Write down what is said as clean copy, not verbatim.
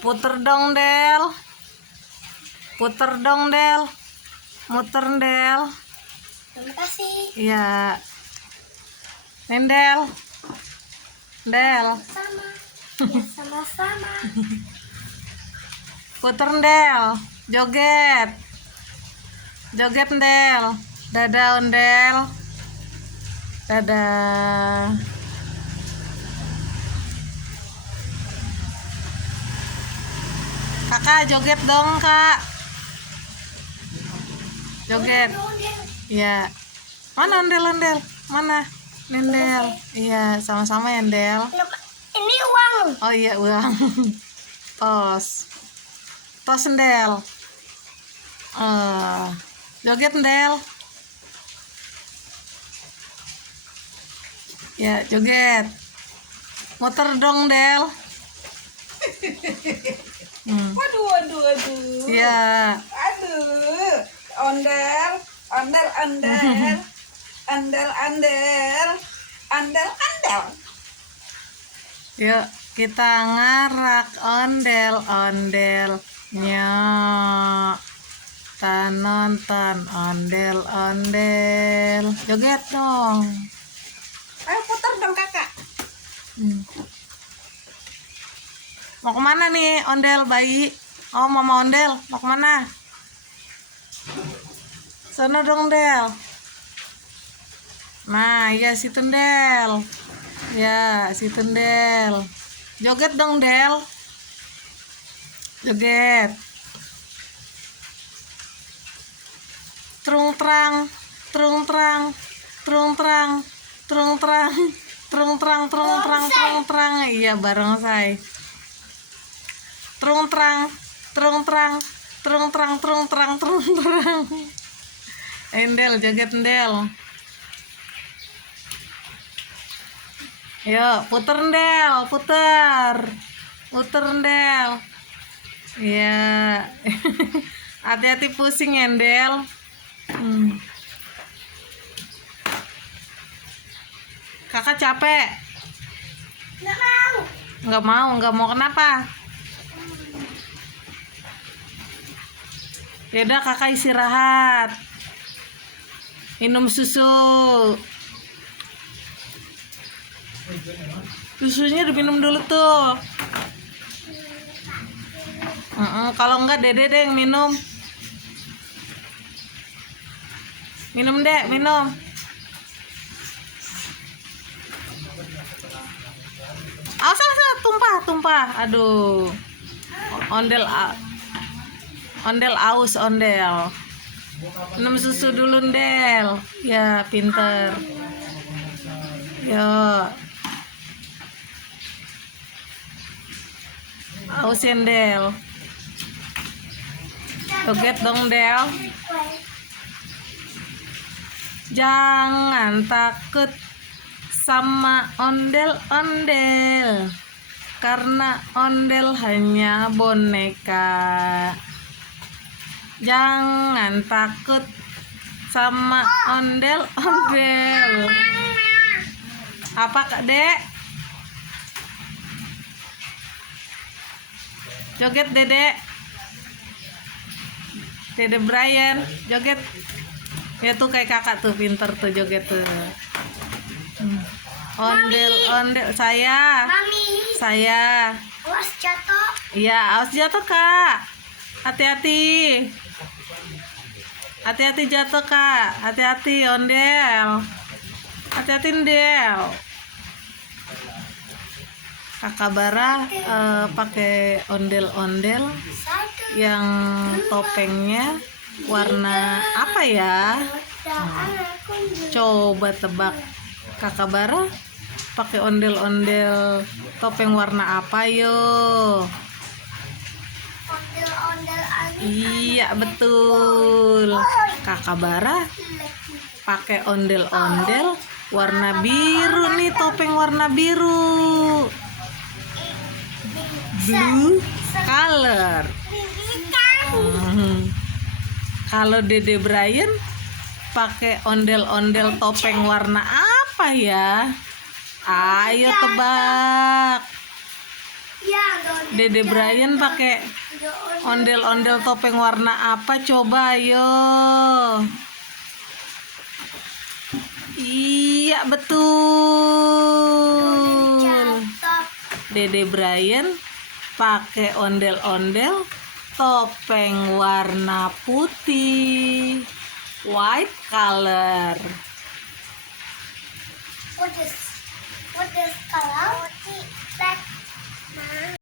Puter dong, Del. Puter dong, Del. Muter, Del. Terima kasih. Iya. Nendel. Del. Sama. Ya, sama-sama. Puter, Del. Joget. Joget, Del. Dadah, Ondel. Dadah. Kakak joget dong, Kak. Joget. Iya. Mana ondel-ondel? Mana? Nendel. Iya, sama-sama ya, Del. Ini uang. Oh iya, uang. Tos. Tos, Del. Joget, Del. Ya, joget. Muter dong, Del. Aduh. Iya. Aduh. Ondel. Yuk, kita ngarak ondel-ondelnya. Kita nonton ondel-ondel. Joget dong. Ayo putar dong kakak. Mau kemana nih ondel bayi? Oh, mama ondel, mau kemana? Sana dong, Del. Nah, ya situ, Del. Ya, situ, Del. Joget dong, Del. Joget. Trung trang, trung trang, trung trang, trung trang, trung trang, trung trang, trung trang. Iya, barongsai. Trung trang, trung trang, trung trang, trung trang, trung trang. Endel, joget, Del. Yuk, puter, Del, puter. Puter, Del. Iya. Hati-hati pusing ya, Del. Kakak capek? Nggak mau. Nggak mau kenapa? Yaudah, kakak istirahat. Minum susu. Susunya diminum dulu tuh. Kalau enggak dede deh yang minum. Minum, Dek, minum. Awas, tumpah. Aduh. Ondel aus, ondel. Minum susu dulu, Del. Ya, pinter. Yo. Ausin, Del. Joget dong, Del. Jangan takut sama ondel-ondel, karena ondel hanya boneka. Jangan takut sama ondel-ondel. Apa, Kak Dek? Joget, Dedek. Dede Brian, joget. Ya tuh kayak kakak tuh, pinter tuh joget tuh. Ondel-ondel. Saya. Awas jatuh. Iya, awas jatuh, Kak. Hati-hati. Hati-hati jatuh, Kak. Hati-hati, ondel. Hati-hati, Del. Kakak Bara pakai ondel-ondel yang topengnya warna apa ya? Coba tebak. Kakak Bara pakai ondel-ondel topeng warna apa yo? Ondel-ondel aneh. Iya, betul. Kakak Bara pakai ondel-ondel warna biru nih, topeng warna biru. Blue color. Kalau Dede Brian pakai ondel-ondel topeng warna apa ya? Ayo tebak. Ya, Dede Brian pakai ondel-ondel topeng warna apa coba ayo. Iya betul. Jatuh. Dede Brian pakai ondel-ondel topeng warna putih, white color. What is color? Black.